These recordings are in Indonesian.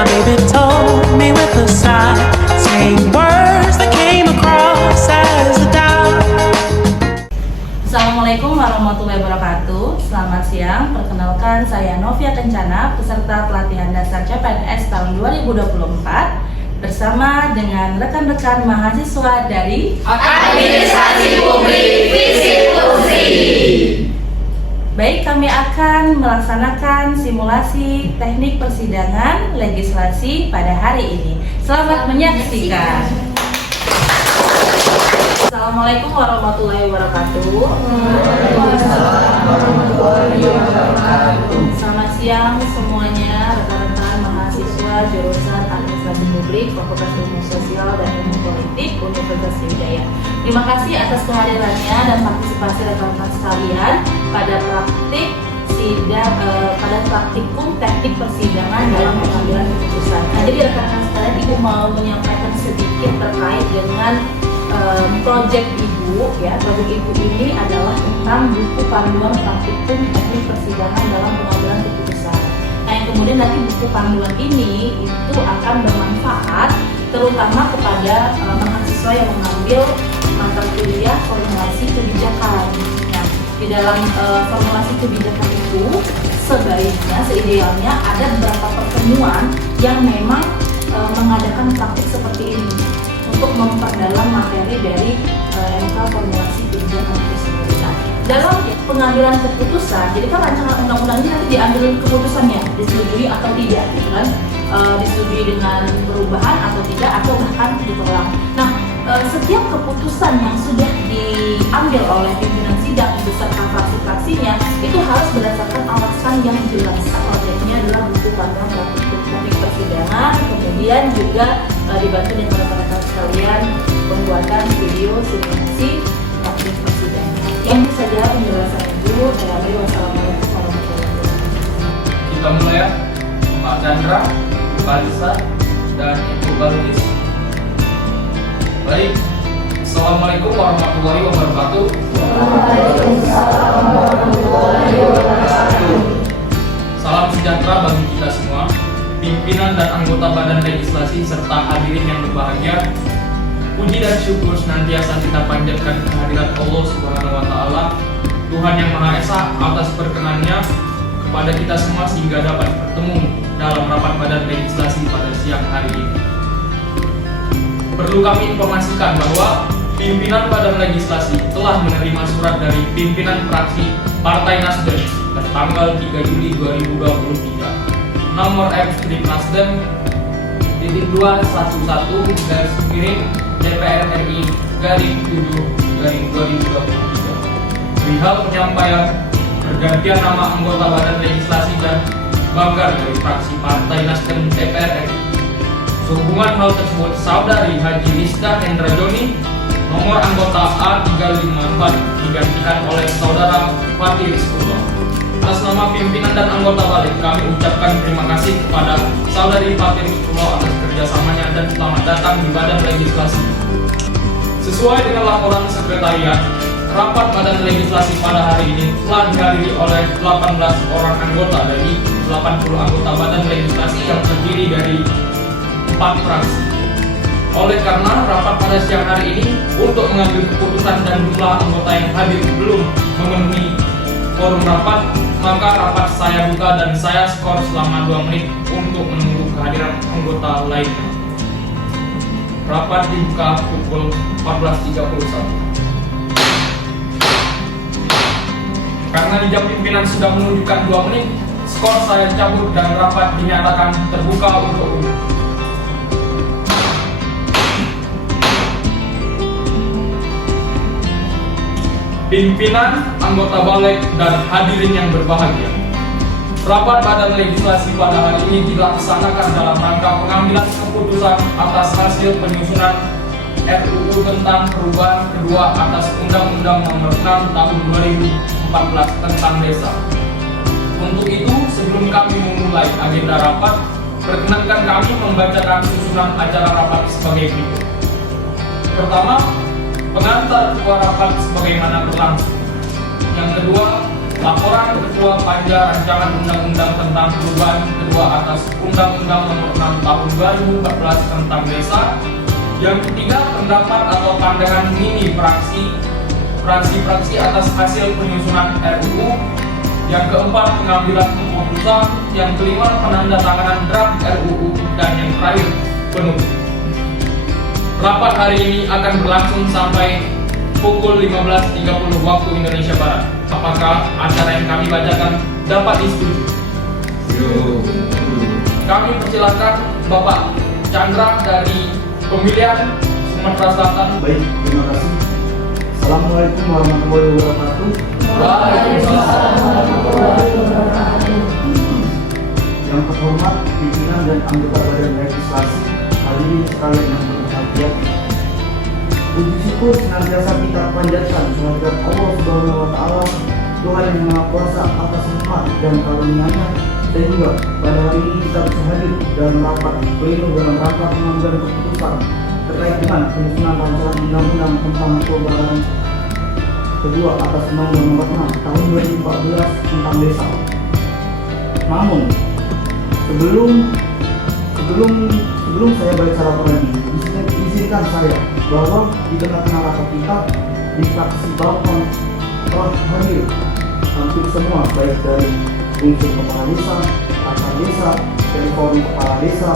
My baby told me with a sigh, saying words that came across as a doubt. Assalamualaikum warahmatullahi wabarakatuh. Selamat siang, perkenalkan saya Novia Kencana, peserta pelatihan dasar CPNS tahun 2024 bersama dengan rekan-rekan mahasiswa dari Administrasi Publik Visip Kursi. Baik, kami akan melaksanakan simulasi teknik persidangan legislasi pada hari ini. Selamat menyaksikan. Assalamualaikum warahmatullahi wabarakatuh. Selamat siang semuanya, rekan-rekan mahasiswa jurusan Administrasi Publik, Fakultas Ilmu Sosial dan Ilmu Politik, Universitas Sriwijaya. Terima kasih atas kehadirannya dan partisipasi rekan-rekan sekalian pada praktikum teknik persidangan dalam pengambilan keputusan. Nah, jadi rekan-rekan sekalian, Ibu mau menyampaikan sedikit terkait dengan proyek Ibu, ya. Proyek Ibu ini adalah tentang buku panduan praktikum teknik persidangan dalam pengambilan keputusan. Nah, yang kemudian nanti buku panduan ini itu akan bermanfaat terutama kepada mahasiswa yang mengambil mata kuliah formulasi kebijakan. Nah, di dalam formulasi kebijakan itu sebaiknya, seidealnya ada beberapa pertemuan yang memang mengadakan praktik seperti ini untuk memperdalam materi dari MK formulasi kebijakan tersebut. Nah, dalam pengambilan keputusan, jadi kan rancangan undang-undang ini nanti diambil keputusannya, disetujui atau tidak, gitu kan? Disetujui dengan perubahan atau tidak, atau bahkan ditolak. Nah, setiap keputusan yang sudah diambil oleh pimpinan sidang beserta fraksi-fraksinya itu harus berdasarkan alasan yang jelas. Objeknya adalah buku panduan praktikum teknik persidangan, kemudian juga dibantu dengan rekan-rekan sekalian pembuatan video simulasi praktik persidangan. Yang itu saja penjelasan Ibu. Saya beri wassalamualaikum warahmatullahi wabarakatuh. Kita mulai ya, Pak Chandra, Pak Lisa, dan Ibu Balkis. Baik, Assalamualaikum warahmatullahi wabarakatuh. Salam sejahtera bagi kita semua, pimpinan dan anggota Badan Legislasi serta hadirin yang berbahagia. Puji dan syukur senantiasa kita panjatkan kehadirat Allah Subhanahu wa Ta'ala, Tuhan yang Maha Esa, atas perkenannya kepada kita semua sehingga dapat bertemu dalam rapat Badan Legislasi pada siang hari ini. Perlu kami informasikan bahwa pimpinan Badan Legislasi telah menerima surat dari pimpinan fraksi Partai Nasdem tertanggal 3 Juli 2023 nomor M strip Nasdem DPR RI /7/2023 perihal penyampaian pergantian nama anggota Badan Legislasi dan banggar dari fraksi Partai Nasdem DPR RI. Sehubungan hal tersebut, Saudari Haji Rizda Hendra Joni nomor anggota A354 digantikan oleh Saudara Fatih Rizkullah. Atas nama pimpinan dan anggota balik, kami ucapkan terima kasih kepada Saudari Fatih Rizkullah atas kerjasamanya dan selamat datang di Badan Legislasi. Sesuai dengan laporan sekretariat, rapat Badan Legislasi pada hari ini telah dihadiri oleh 18 orang anggota dari 80 anggota Badan Legislasi yang terdiri dari 4 fraksi. Oleh karena rapat pada siang hari ini untuk mengambil keputusan dan jumlah anggota yang hadir belum memenuhi forum rapat, maka rapat saya buka dan saya skor selama 2 menit untuk menunggu kehadiran anggota lainnya. Rapat dibuka pukul 14.31. Karena di jam pimpinan sudah menunjukkan 2 menit, skor saya cabut dan rapat dinyatakan terbuka untuk umum. Pimpinan, anggota balik, dan hadirin yang berbahagia. Rapat Badan Legislasi pada hari ini dilaksanakan dalam rangka pengambilan keputusan atas hasil penyusunan RUU tentang perubahan kedua atas Undang-Undang Nomor 6 Tahun 2014 tentang Desa. Untuk itu, sebelum kami memulai agenda rapat, perkenankan kami membacakan susunan acara rapat sebagai berikut. Pertama, pengantar ketua rapat sebagaimana berlangsung. Yang kedua, Laporan Ketua Panja Rancangan Undang-Undang tentang perubahan kedua atas Undang-Undang Nomor 6 Tahun 2014 tentang Desa. Yang ketiga, pendapat atau pandangan mini fraksi atas hasil penyusunan RUU. Yang keempat, pengambilan keputusan. Yang kelima, penandatanganan draft RUU. Dan yang terakhir, penutup. Rapat hari ini akan berlangsung sampai pukul 15.30 waktu Indonesia Barat. Apakah acara yang kami bacakan dapat disetujui? Kami persilakan Bapak Chandra dari Pemilihan Sumatera Selatan. Baik, terima kasih. Assalamualaikum warahmatullahi wabarakatuh. Waalaikumsalam. Yang terhormat pimpinan dan anggota Badan Legislasi, hadirin sekalian yang berbahagia. Puji syukur senantiasa kita panjatkan kehadirat Allah Subhanahu wa Ta'ala, Tuhan yang Maha Kuasa atas nikmat dan karunia-Nya, sehingga pada hari ini kita bisa hadir dalam rapat pleno dalam rangka pengambilan keputusan terkait dengan penyusunan rancangan undang-undang tentang perubahan kedua atas Undang-Undang Nomor 6 Tahun 2014 tentang Desa. Namun, sebelum saya baca laporan ini, izinkan saya bahwa di tengah-tengah rapat kita di fraksi Bawang telah hadir hampir semua, baik dari unsur kepala desa, perangkat desa, dari forum kepala desa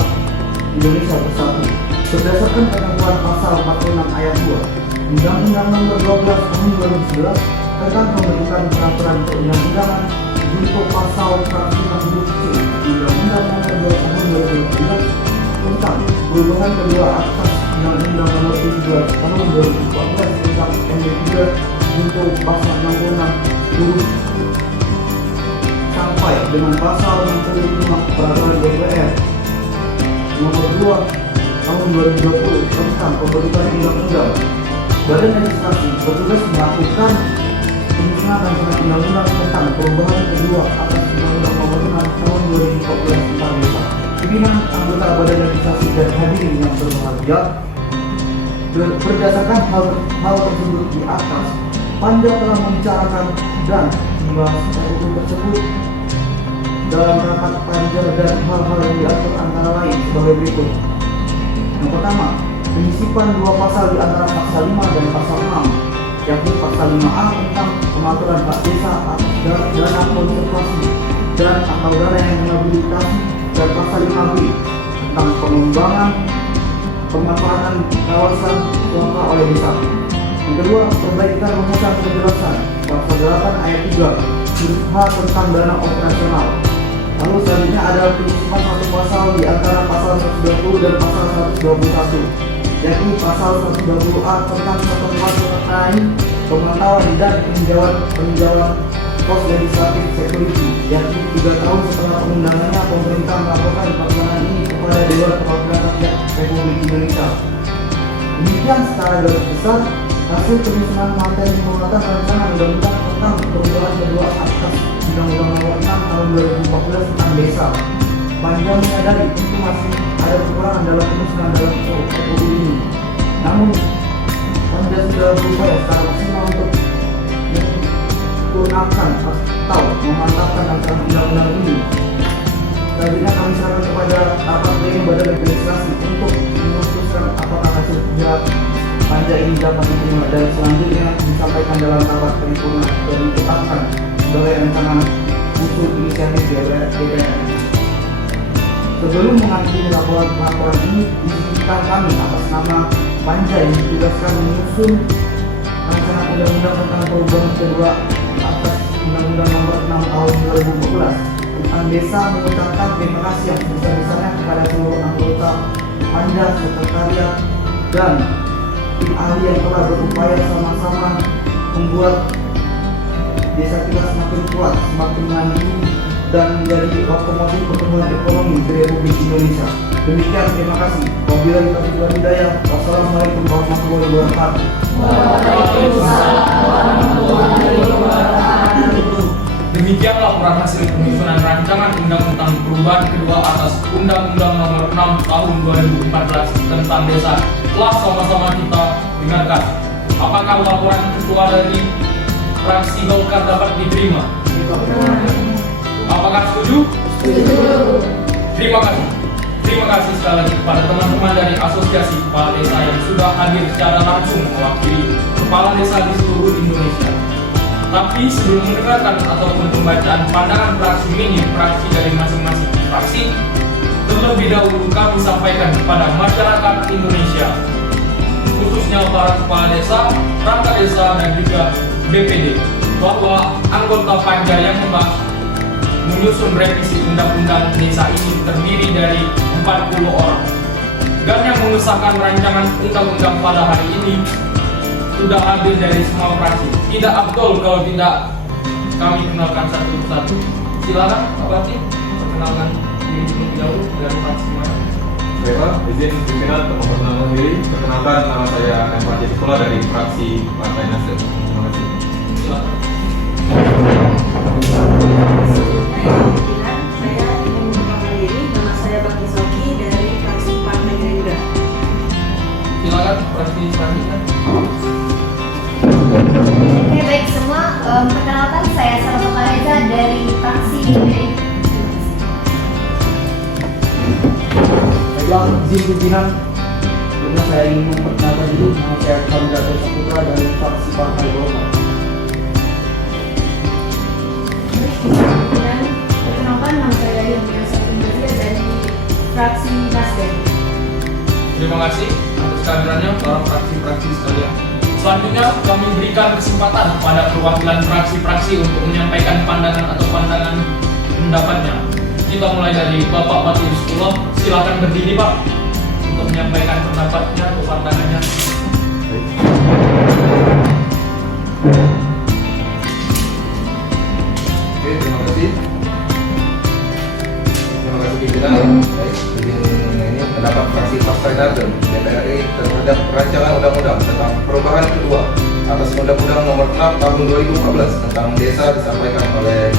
Indonesia Bersatu. Berdasarkan ketentuan pasal 46 ayat 2 Undang-Undang Nomor 12 Tahun 2011 tentang pembentukan peraturan perundang-undangan untuk pasal 160C Undang-Undang Nomor 2 Tahun 2012 tentang perubahan kedua atas Undang-Undang Nomor 17 Tahun 2014 tentang MD3 untuk pasal 66 huruf sampai dengan pasal 65 peraturan DPR Nomor 2 Tahun 2020 tentang pembentukan undang-undang. Badan Legislasi bertugas melakukan penyusunan rancangan undang-undang tentang perubahan kedua atas Undang-Undang Nomor 6 Tahun 2014 tentang Desa. Pimpinan anggota Badan Legislasi dan hadirin yang berbahagia, berdasarkan hal tersebut di atas, Panja telah membicarakan dan membahas RUU tersebut dalam rapat Panja dan hal-hal yang diatur antara lain sebagai berikut. Yang pertama, penyisipan dua pasal di antara pasal 5 dan pasal 6, yakni pasal 5A tentang pengaturan hak desa atas dana konservasi dan atau dana yang rehabilitasi, dan pasal 5B tentang pengembangan pemanfaatan kawasan wisata oleh desa. Yang kedua, perbaikan rumusan penjelasan pasal 8 ayat 3 huruf H tentang dana operasional. Lalu selanjutnya ada penyisipan satu pasal di antara pasal 120 dan pasal 121, yakni pasal 120A tentang ketentuan terkait pemantauan dan peninjauan pos legislatif security, yakni 3 tahun setelah pengundangannya pemerintah melaporkan pelaksanaan ini kepada Dewan Perwakilan Rakyat Republik Indonesia. Demikian secara garis besar hasil penyusunan materi pembuatan rancangan undang-undang tentang perubahan kedua atas Undang-Undang Nomor 6 Tahun 2014 tentang Desa. Panja menyadari tentu masih ada kekurangan dalam penyusunan dalam RUU ini. Namun, Panja sudah berupaya secara maksimal untuk menyempurnakan atau memantapkan rancangan undang-undang ini. Selanjutnya kami sarankan kepada rapat pleno Badan Legislasi untuk memutuskan apakah hasil kerja Panja ini dapat diterima dan selanjutnya disampaikan dalam rapat paripurna dan ditetapkan sebagai rancangan usul inisiatif DPR. Sebelum mengakhiri laporan ini, izinkan kami atas nama Panja yang ditugaskan menyusun rancangan undang-undang tentang perubahan kedua atas Undang-Undang Nomor 6 Tahun 2014 tentang Desa mengucapkan terima kasih yang sebesar-besarnya kepada seluruh anggota Panja, sekretariat, dan tim ahli yang telah berupaya sama-sama membuat desa kita semakin kuat, semakin mandiri, dan menjadi lokomotif pertumbuhan ekonomi di Republik Indonesia. Demikian, terima kasih. Wabillahi taufiq wal hidayah. Wassalamualaikum warahmatullahi wabarakatuh. Demikian laporan hasil penyusunan rancangan undang-undang perubahan kedua atas Undang-Undang Nomor 6 Tahun 2014 tentang Desa. Telah sama-sama kita dengarkan. Apakah laporan ketua dari fraksi Golkar dapat diterima? Apakah setuju? Terima kasih. Terima kasih sekali lagi kepada teman-teman dari Asosiasi Kepala Desa yang sudah hadir secara langsung mewakili kepala desa di seluruh Indonesia. Tapi sebelum mendengarkan ataupun pembacaan pandangan fraksi fraksi dari masing-masing fraksi, terlebih dahulu kami sampaikan kepada masyarakat Indonesia, khususnya para kepala desa, perangkat desa, dan juga BPD, bahwa anggota panja yang membahas menyusun revisi undang-undang desa ini terdiri dari 40 orang, dan yang mengesahkan rancangan undang-undang pada hari ini sudah hadir dari semua fraksi. Tidak abdol kalau tidak kami kenalkan satu persatu. Silakan Pak Bati, perkenalkan diri terlebih dahulu dari fraksi mana? Baiklah, izin pimpinan untuk memperkenalkan diri. Perkenalkan, nama saya M. Wajid Sekolah dari fraksi Partai Nasdem. Terima kasih. Silakan. Saya ingin memperkenalkan diri, nama saya Bakti Soki dari fraksi Partai Gerindra. Silakan fraksi selanjutnya. Oke, baik semua, perkenalkan saya Sarah Sokareza dari fraksi Gerindra. Baiklah, izin pimpinan. Sebelumnya saya ingin memperkenalkan diri, nama saya Kamdato Saputra dari fraksi Partai Golkar. Dan perkenalkan nama saya Yumia Saputra dari fraksi Nasdem. Terima kasih atas kehadirannya para fraksi-fraksi sekalian. Selanjutnya kami berikan kesempatan kepada perwakilan fraksi-fraksi untuk menyampaikan pandangan atau pandangan pendapatnya. Kita mulai dari Bapak Bati Rizkullah. Silakan berdiri Pak untuk menyampaikan pendapatnya atau pandangannya. Oke, terima kasih. Terima kasih pimpinan. Baik, izin ini pendapat fraksi Partai Nasdem DPR RI terhadap rancangan undang-undang tentang perubahan kedua atas Undang-Undang Nomor 6 Tahun 2014 tentang Desa disampaikan oleh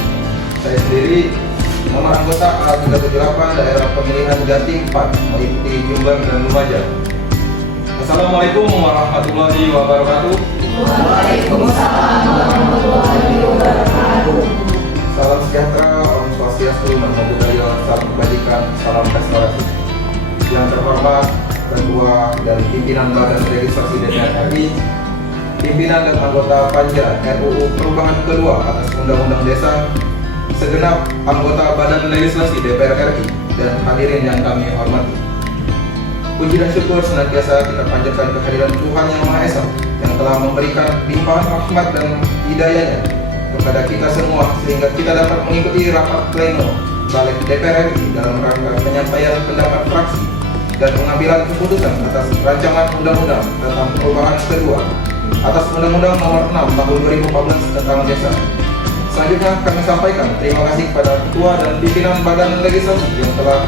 saya sendiri, nomor anggota A378 Daerah Pemilihan Jatim 4 meliputi Jember dan Lumajang. Assalamualaikum warahmatullahi wabarakatuh. Waalaikumsalam warahmatullahi wabarakatuh. Salam sejahtera, Om Swastiastu, Namo Buddhaya, salam kebajikan, salam restorasi. Yang terhormat Ketua dan Pimpinan Badan Legislasi DPR RI, Pimpinan dan anggota Panja RUU Perubahan Kedua atas Undang-Undang Desa, segenap anggota Badan Legislasi DPR RI, dan hadirin yang kami hormati. Puji dan syukur senantiasa kita panjatkan kehadiran Tuhan Yang Maha Esa yang telah memberikan limpahan rahmat dan hidayahnya kepada kita semua sehingga kita dapat mengikuti rapat pleno Balik DPR RI dalam rangka penyampaian pendapat fraksi dan pengambilan keputusan atas rancangan undang-undang tentang perubahan kedua atas Undang-Undang Nomor 6 Tahun 2014 tentang Desa. Selanjutnya kami sampaikan terima kasih kepada Ketua dan Pimpinan Badan Legislasi yang telah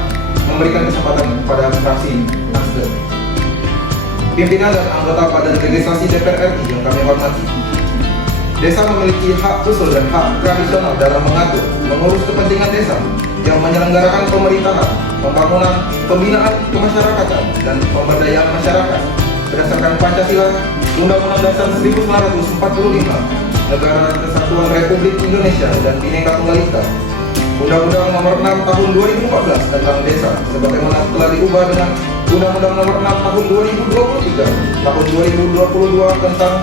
memberikan kesempatan kepada fraksi Nasdem. Pimpinan dan anggota Badan Legislasi DPR RI yang kami hormati. Desa memiliki hak usul dan hak tradisional dalam mengatur, mengurus kepentingan desa yang menyelenggarakan pemerintahan, pembangunan, pembinaan kemasyarakatan, dan pemberdayaan masyarakat berdasarkan Pancasila, Undang-Undang Dasar 1945, Negara Kesatuan Republik Indonesia, dan Bhinneka Tunggal Ika, Undang-Undang Nomor 6 Tahun 2014 tentang Desa, sebagaimana telah diubah dengan Undang-Undang Nomor 6 Tahun 2023, Tahun 2022 tentang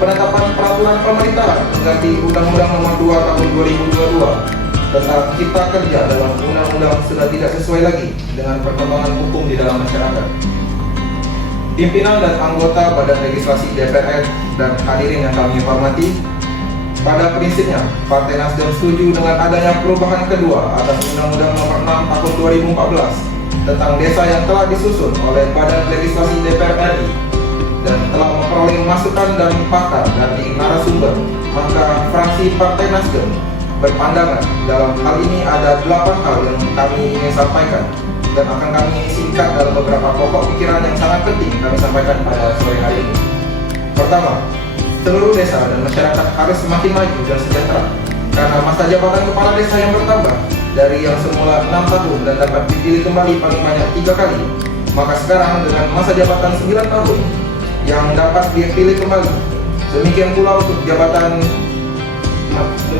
penetapan peraturan pemerintahan mengganti Undang-Undang Nomor 2 Tahun 2022 tentang Cipta Kerja dalam undang-undang sudah tidak sesuai lagi dengan perkembangan hukum di dalam masyarakat. Pimpinan dan anggota Badan Legislasi DPR dan hadirin yang kami hormati, pada prinsipnya Partai Nasdem setuju dengan adanya perubahan kedua atas Undang-Undang Nomor 6 Tahun 2014 tentang Desa yang telah disusun oleh Badan Legislasi DPR RI dan telah memperoleh masukan dan pakar dari narasumber. Maka fraksi Partai Nasdem berpandangan dalam hal ini ada 8 hal yang kami ingin sampaikan dan akan kami singkat dalam beberapa pokok pikiran yang sangat penting kami sampaikan pada sore hari ini. Pertama, seluruh desa dan masyarakat harus semakin maju dan sejahtera karena masa jabatan kepala desa yang bertambah dari yang semula 6 tahun dan dapat dipilih kembali paling banyak 3 kali, maka sekarang dengan masa jabatan 9 tahun yang dapat dipilih kembali. Demikian pula untuk jabatan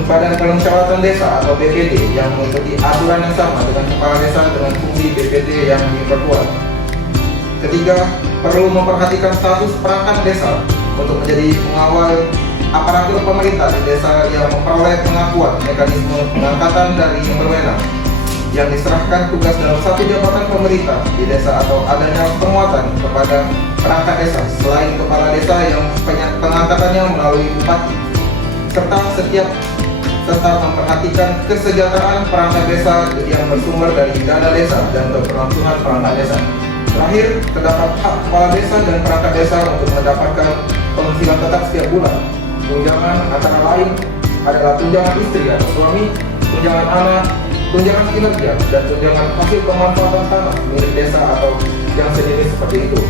Badan Permusyawaratan Desa atau BPD yang mengikuti aturan yang sama dengan kepala desa dengan fungsi BPD yang diperkuat. Ketiga, perlu memperhatikan status perangkat desa untuk menjadi pengawal aparatur pemerintah di desa yang memperoleh pengakuan mekanisme pengangkatan dari yang berwenang yang diserahkan tugas dalam satu jabatan pemerintah di desa atau adanya penguatan kepada perangkat desa selain kepala desa yang pengangkatannya melalui bupati, serta memperhatikan kesejahteraan perangkat desa yang bersumber dari dana desa dan keberlangsungan perangkat desa. Terakhir, terdapat hak kepala desa dan perangkat desa untuk mendapatkan penghasilan tetap setiap bulan. Tunjangan antara lain adalah tunjangan istri atau suami, tunjangan anak, tunjangan kinerja, dan tunjangan hasil pemanfaatan tanah milik desa atau yang sejenis seperti itu.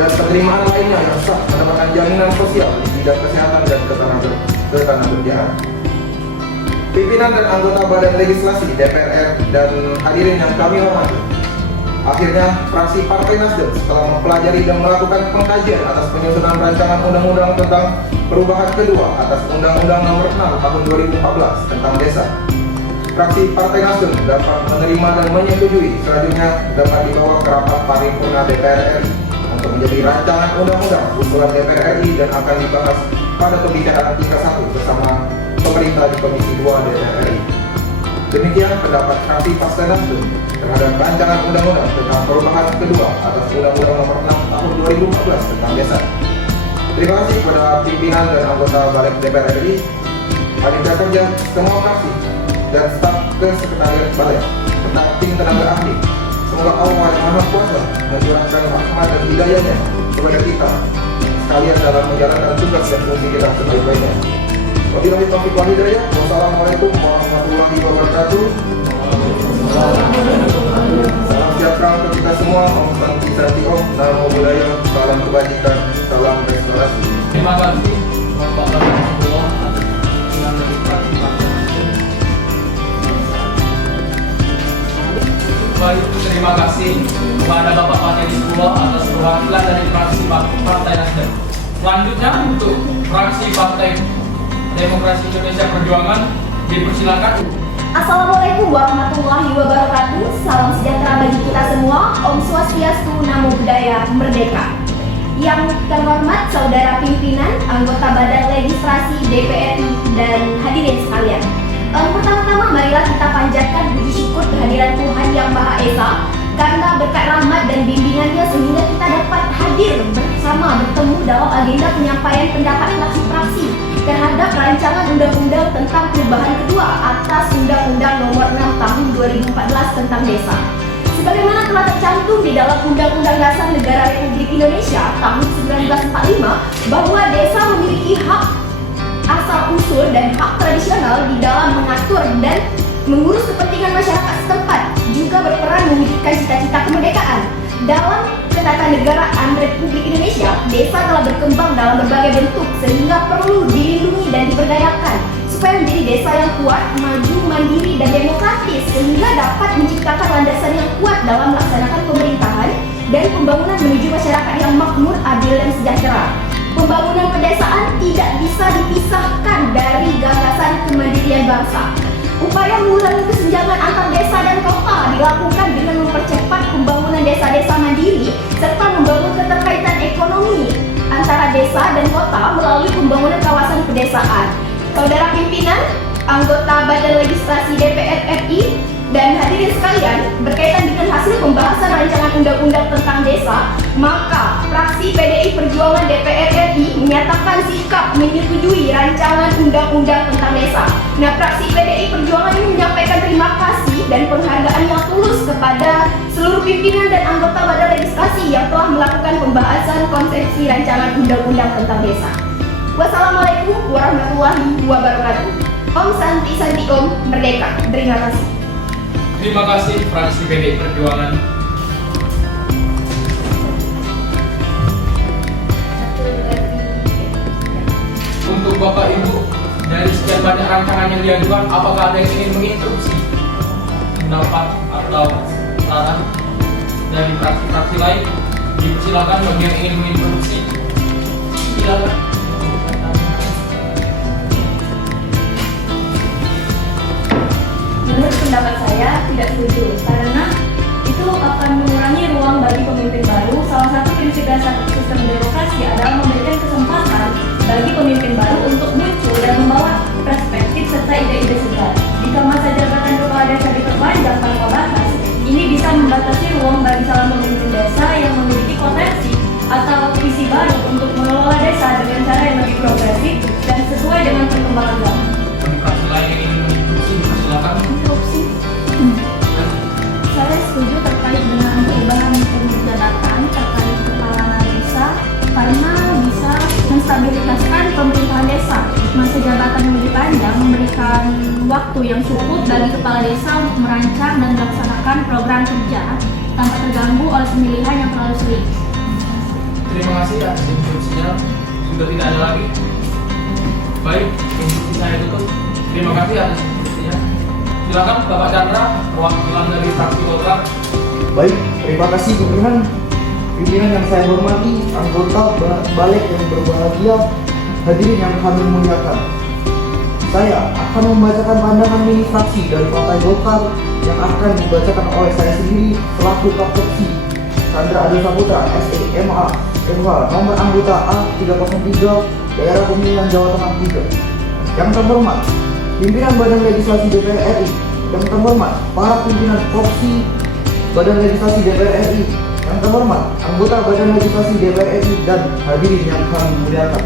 Dan penerimaan lainnya yang sah mendapatkan jaminan sosial di bidang kesehatan dan ketenagakerjaan. Pimpinan dan anggota Badan Legislasi DPR dan hadirin yang kami hormati. Akhirnya, fraksi Partai Nasdem setelah mempelajari dan melakukan pengkajian atas penyusunan rancangan undang-undang tentang perubahan kedua atas Undang-Undang Nomor 6 Tahun 2014 tentang Desa. Fraksi Partai Nasdem dapat menerima dan menyetujui selanjutnya dapat dibawa ke rapat paripurna DPR RI untuk menjadi rancangan undang-undang usulan DPR RI dan akan dibahas pada pembicaraan tingkat 1 bersama pemerintah di Komisi 2 DPR RI. Demikian pendapat fraksi Partai Nasdem terhadap rancangan undang-undang tentang perubahan kedua atas Undang-Undang Nomor 6 Tahun 2014 tentang Desa. Terima kasih kepada pimpinan dan anggota Balik DPR RI, panitia kerja, semua fraksi, dan staf kesekretariat Balai, serta tim tenaga ahli. Semoga Allah yang Maha Kuasa mencurahkan rahmat dan hidayahnya kepada kita sekalian dalam menjalankan tugas dan fungsi kita sebaik-baiknya. Wabillahi taufiq wal hidayah. Wassalamualaikum warahmatullahi wabarakatuh. Salam sejahtera untuk kita semua. Om Santi Santi Om. Namo Buddhaya. Salam kebajikan. Salam restorasi. Terima kasih Bapak Bapak yang dari fraksi Partai Nasdem. Baik, terima kasih kepada Bapak Fatih Disbulo atas perwakilan dari fraksi Partai Nasdem. Selanjutnya untuk fraksi Partai Demokrasi Indonesia Perjuangan dipersilakan. Assalamualaikum warahmatullahi wabarakatuh. Salam sejahtera bagi kita semua. Om Swastiastu, Namo Buddhaya, Merdeka. Yang terhormat saudara pimpinan, anggota Badan Legislasi DPR RI dan hadirin sekalian. Pertama-tama marilah kita panjatkan puji syukur kehadiran Tuhan Yang Maha Esa karena berkat rahmat dan bimbingannya sehingga kita dapat hadir bersama bertemu dalam agenda penyampaian pendapat fraksi-fraksi terhadap rancangan undang-undang tentang perubahan kedua atas Undang-Undang Nomor 6 Tahun 2014 tentang Desa. Sebagaimana telah tercantum di dalam Undang-Undang Dasar Negara Republik Indonesia tahun 1945 bahwa desa memiliki hak asal-usul dan hak tradisional di dalam mengatur dan mengurus kepentingan masyarakat setempat, juga berperan mewujudkan cita-cita kemerdekaan. Dalam ketatanegaraan Republik Indonesia, desa telah berkembang dalam berbagai bentuk sehingga perlu dilindungi dan diberdayakan supaya menjadi desa yang kuat, maju, mandiri, dan demokratis sehingga dapat menciptakan landasan yang kuat dalam melaksanakan pemerintahan dan pembangunan menuju masyarakat yang makmur, adil, dan sejahtera. Pembangunan pedesaan tidak bisa dipisahkan dari gagasan kemandirian bangsa. Upaya mengurangi kesenjangan antar desa dan kota dilakukan dengan mempercepat pembangunan desa-desa mandiri serta membangun keterkaitan ekonomi antara desa dan kota melalui pembangunan kawasan pedesaan. Saudara pimpinan, anggota Badan Legislasi DPR RI, dan hadirin sekalian, berkaitan dengan hasil pembahasan rancangan undang-undang tentang desa, maka fraksi PDI Perjuangan DPR RI menyatakan sikap menyetujui rancangan undang-undang tentang desa. Nah, fraksi PDI Perjuangan ini menyampaikan terima kasih dan penghargaan yang tulus kepada seluruh pimpinan dan anggota Badan Legislasi yang telah melakukan pembahasan konsepsi rancangan undang-undang tentang desa. Wassalamualaikum warahmatullahi wabarakatuh. Om Santi Santi Om, Merdeka. Terima kasih. Terima kasih fraksi PDI Perjuangan. Untuk Bapak Ibu, dari sekian banyak rancangan yang diajukan, apakah ada yang ingin menginterupsi pendapat atau saran dari fraksi-fraksi lain? Dipersilakan bagi yang ingin menginterupsi. Silakan. menurut pendapat saya tidak setuju karena itu akan mengurangi ruang bagi pemimpin baru. Salah satu prinsip dasar sistem demokrasi adalah memberikan kesempatan bagi pemimpin baru untuk muncul dan membawa perspektif serta ide-ide segar. Jika masa jabatan kepala desa diperpanjang tanpa batas, ini bisa membatasi ruang bagi calon pemimpin desa yang memiliki potensi atau visi baru untuk mengelola desa dengan cara yang lebih progresif dan sesuai dengan perkembangan zaman. Fraksi lain yang ingin mengikuti, silakan. Saya setuju terkait dengan perubahan bentuk jabatan terkait kepala desa karena bisa menstabilitaskan pemerintahan desa. Masa jabatan yang lebih panjang memberikan waktu yang cukup bagi kepala desa untuk merancang dan melaksanakan program kerja tanpa terganggu oleh pemilihan yang terlalu sering. Terima kasih atas instruksinya. Sudah tidak ada lagi. Baik, instruksi saya tutup. Terima kasih atas instruksinya. Silakan Bapak Chandra, perwakilan dari fraksi Golkar. Baik, terima kasih pimpinan yang saya hormati, anggota balik yang berbahagia, hadirin yang kami muliakan. Saya akan membacakan pandangan mini fraksi dari Partai Golkar yang akan dibacakan oleh saya sendiri selaku Kapolsi Chandra Adi Saputra, SEMA, MH, nomor anggota A303, Daerah Pemilihan Jawa Tengah 3. Yang terhormat, pimpinan Badan Legislasi DPR RI. Yang terhormat, para pimpinan Kopsi Badan Legislasi DPR RI. Yang terhormat, anggota Badan Legislasi DPR RI dan hadirin yang kami muliakan.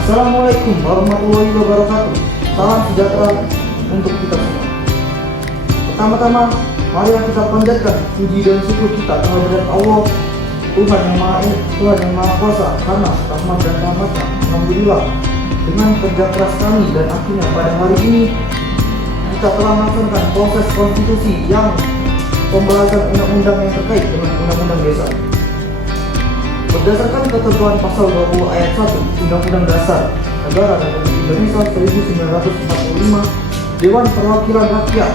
Assalamualaikum warahmatullahi wabarakatuh. Salam sejahtera untuk kita semua. Pertama-tama, mari kita panjatkan puji dan syukur kita kehadirat Allah, Tuhan yang Maha Kuasa, karena rahmat dan rahmatnya. Alhamdulillah, dengan kerja keras kami dan akhirnya pada hari ini kita telah melaksanakan proses konstitusi yang pembahasan undang-undang yang terkait dengan undang-undang desa. Berdasarkan ketentuan pasal 20 ayat 1 Undang-Undang Dasar Negara Republik Indonesia 1945, Dewan Perwakilan Rakyat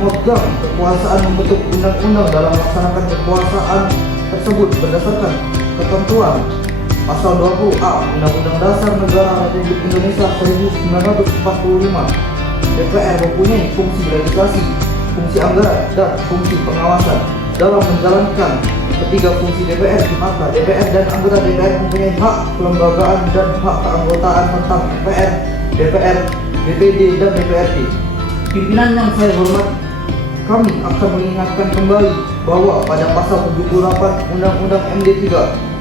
memegang kekuasaan membentuk undang-undang dalam melaksanakan kekuasaan tersebut berdasarkan ketentuan pasal 20A Undang-Undang Dasar Negara Republik Indonesia 1945. DPR mempunyai fungsi legislasi, fungsi anggaran, dan fungsi pengawasan. Dalam menjalankan ketiga fungsi DPR, maka DPR dan anggota DPR mempunyai hak kelembagaan dan hak keanggotaan tentang MPR, DPR, DPD, dan DPRD. Pimpinan yang saya hormati, kami akan mengingatkan kembali bahwa pada pasal 78 Undang-Undang MD3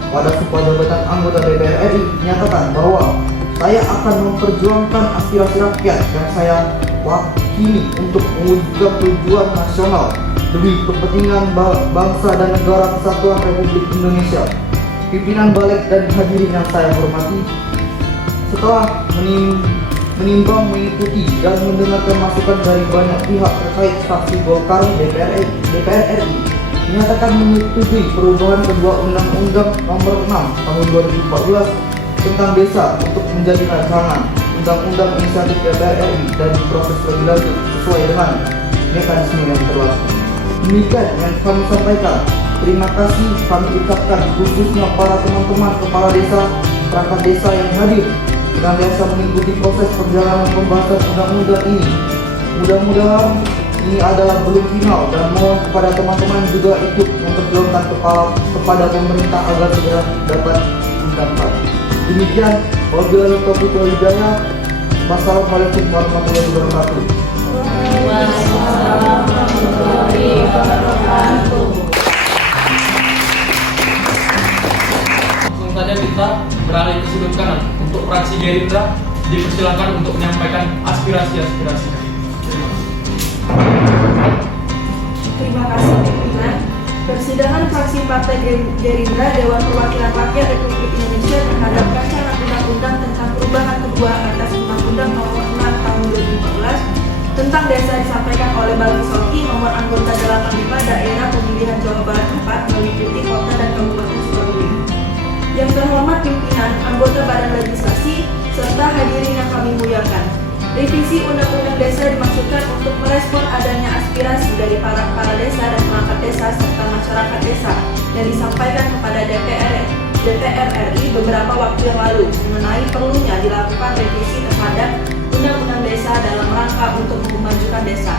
pada Sumpah Jabatan Anggota DPR RI dinyatakan bahwa saya akan memperjuangkan aspirasi rakyat yang saya wakili untuk mewujudkan tujuan nasional demi kepentingan bangsa dan negara kesatuan Republik Indonesia. Pimpinan balik dan hadirin yang saya hormati, setelah menimbang, mengikuti, dan mendengarkan masukan dari banyak pihak terkait fraksi Golkar DPR RI menyatakan menyetujui perubahan kedua Undang-Undang Nomor 6 Tahun 2014 tentang desa untuk menjadi rancangan Undang-Undang Inisiatif DPR RI dan diproses lebih lanjut sesuai dengan mekanisme yang berlaku. Demikian yang kami sampaikan. Terima kasih kami ucapkan khususnya para teman-teman kepala desa, perangkat desa yang hadir dengan desa mengikuti proses perjalanan pembahasan undang-undang ini. Mudah-mudahan ini adalah belum final dan mohon kepada teman-teman juga ikut memperjuangkan kepada pemerintah agar segera dapat diundangkan. Demikian, wabillahi taufiq wal hidayah. Wassalamualaikum warahmatullahi wabarakatuh. Langsung saja kita beralih ke sudut kanan. Untuk fraksi Gerindra, dipersilakan untuk menyampaikan aspirasi-aspirasi. Terima kasih pimpinan. Persidangan fraksi Partai Gerindra Dewan Perwakilan Rakyat Republik Indonesia terhadap rancangan undang-undang tentang perubahan kedua atas Undang-Undang Nomor 6 Tahun 2014 tentang desa disampaikan oleh Bang Soki, nomor anggota 85 Daerah Pemilihan Jawa Barat 4 meliputi Kota dan Kabupaten Sukabumi. Yang terhormat pimpinan, anggota Badan Legislasi, serta hadirin yang kami muliakan. Revisi Undang-Undang Desa dimaksudkan untuk merespon adanya aspirasi dari para kepala desa dan perangkat desa serta masyarakat desa yang disampaikan kepada DPR RI beberapa waktu yang lalu mengenai perlunya dilakukan revisi terhadap Undang-Undang Desa dalam rangka untuk memajukan desa.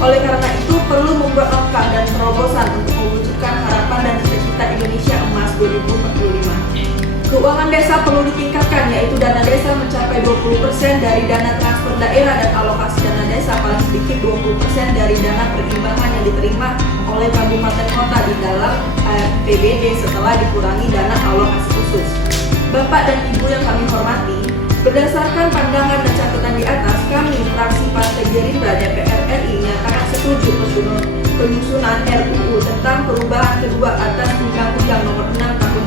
Oleh karena itu, perlu membuat langkah dan terobosan untuk mewujudkan harapan dan cita-cita Indonesia Emas 2045. Keuangan desa perlu ditingkatkan, yaitu dana desa mencapai 20% dari dana transfer daerah dan alokasi dana desa paling sedikit 20% dari dana perimbangan yang diterima oleh kabupaten kota di dalam APBD setelah dikurangi dana alokasi khusus. Bapak dan Ibu yang kami hormati, berdasarkan pandangan dan catatan di atas, kami fraksi Partai Gerindra DPR RI menyatakan setuju penyusunan RUU tentang perubahan kedua atas Undang-Undang Nomor 6 Tahun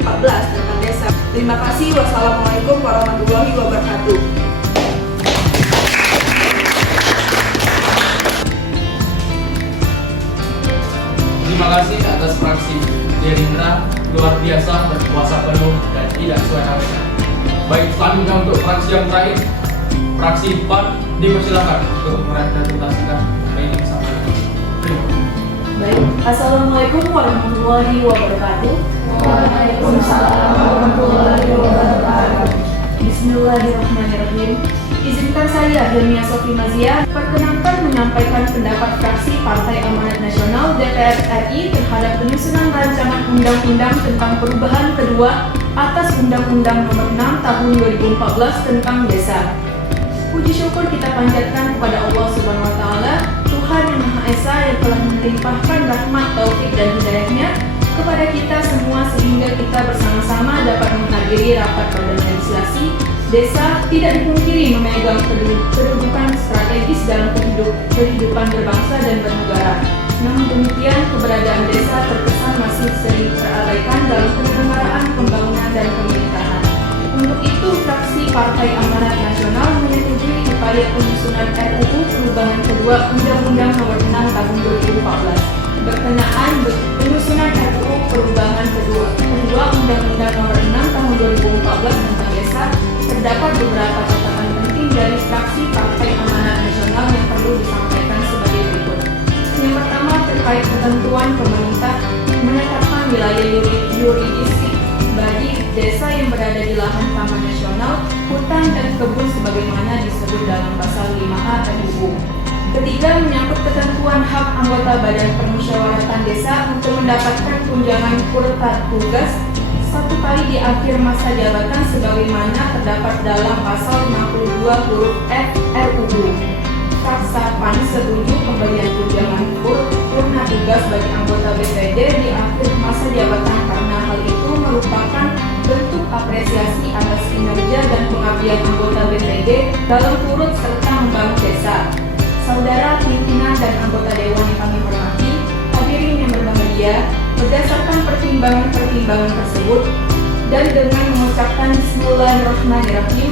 2014 tentang Desa. Terima kasih. Wassalamualaikum warahmatullahi wabarakatuh. Terima kasih atas fraksi Gerindra, luar biasa, berkuasa penuh dan tidak sewenang-wenang. Baik, selanjutnya untuk fraksi yang terakhir, fraksi PAN dipersilakan untuk merepresentasikan apa yang disampaikan. Baik, Assalamualaikum warahmatullahi wabarakatuh. Waalaikumsalam warahmatullahi wabarakatuh. Bismillahirrahmanirrahim. Izinkan saya, Hilmia Sofi Mazia, perkenankan menyampaikan pendapat fraksi Partai Amanat Nasional DPR RI terhadap penyusunan rancangan undang-undang tentang perubahan kedua atas Undang-Undang Nomor 6 Tahun 2014 tentang Desa. Puji syukur kita panjatkan kepada Allah Subhanahu wa Ta'ala, Tuhan yang Maha Esa yang telah melimpahkan rahmat, taufik dan hidayahnya kepada kita semua sehingga kita bersama-sama dapat menghadiri rapat badan legislasi desa. Tidak dipungkiri memegang kedudukan strategis dalam kehidupan berbangsa dan bernegara. Namun demikian, keberadaan desa terkesan masih sering terabaikan dalam penyelenggaraan pembangunan dan pemerintahan. Untuk itu, fraksi Partai Amanat Nasional menyetujui upaya penyusunan RUU perubahan kedua Undang-Undang Nomor 6 Tahun 2014. Berkenaan penyusunan RUU perubahan kedua Undang-Undang Nomor 6 Tahun 2014 tentang Desa, terdapat beberapa catatan penting dari fraksi Partai Amanat Nasional yang perlu disampaikan sebagai berikut. Yang pertama, terkait ketentuan pemerintah menetapkan wilayah yuridistik bagi desa yang berada di lahan taman nasional, hutan dan kebun sebagaimana disebut dalam pasal 5A RUU. Ketiga, menyangkut ketentuan hak anggota Badan Permusyawaratan Desa untuk mendapatkan tunjangan purta tugas satu kali di akhir masa jabatan sebagaimana terdapat dalam pasal 62 huruf F RUU. Fraksi PAN setuju pemberian tunjangan purna tugas bagi anggota BPD di akhir masa jabatan karena hal itu merupakan bentuk apresiasi atas kinerja dan pengabdian anggota BPD dalam turut serta membangun desa. Saudara pimpinan dan anggota dewan yang kami hormati, hadirin yang berbahagia, berdasarkan pertimbangan tersebut dan dengan mengucapkan Bismillahirrahmanirrahim,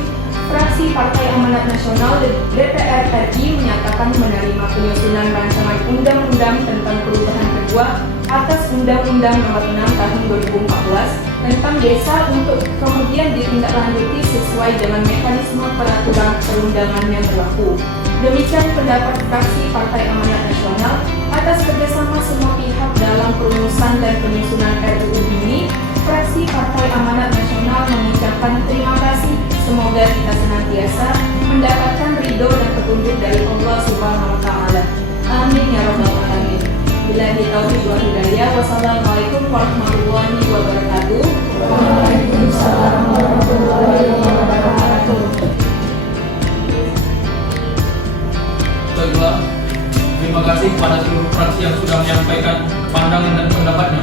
fraksi Partai Amanat Nasional DPR RI menyatakan menerima penyusunan rancangan undang-undang tentang perubahan kedua atas Undang-Undang Nomor 6 Tahun 2014 tentang Desa untuk kemudian ditindaklanjuti sesuai dengan mekanisme peraturan perundangan yang berlaku. Demikian pendapat fraksi Partai Amanat Nasional atas kerjasama semua pihak dalam perumusan dan penyusunan RUU ini. Fraksi Partai Amanat Nasional mengucapkan terima kasih. Semoga kita senantiasa mendapatkan ridho dan petunjuk dari Allah Subhanahu wa Ta'ala. Amin ya rabbal alamin. Billahi taufiq wal hidayah. Wassalamualaikum warahmatullahi wabarakatuh. Waalaikumsalam warahmatullahi wabarakatuh. Baiklah, terima kasih kepada seluruh fraksi yang sudah menyampaikan pandangan dan pendapatnya.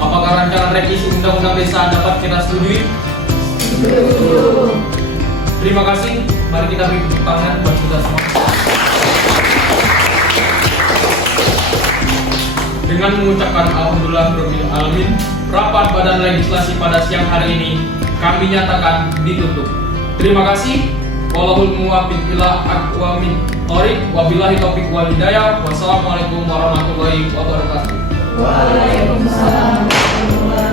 Apakah rancangan revisi Undang-Undang Desa dapat kita setujui? Terima kasih. Mari kita beri tepuk tangan buat kita semua. Dengan mengucapkan Alhamdulillahirabbil alamin, rapat Badan Legislasi pada siang hari ini kami nyatakan ditutup. Terima kasih. Wallahul muwaffiq ila aqwamit thoriq. Wabillahi taufiq wal hidayah. Wassalamualaikum warahmatullahi wabarakatuh. Waalaikumsalam warahmatullahi wabarakatuh.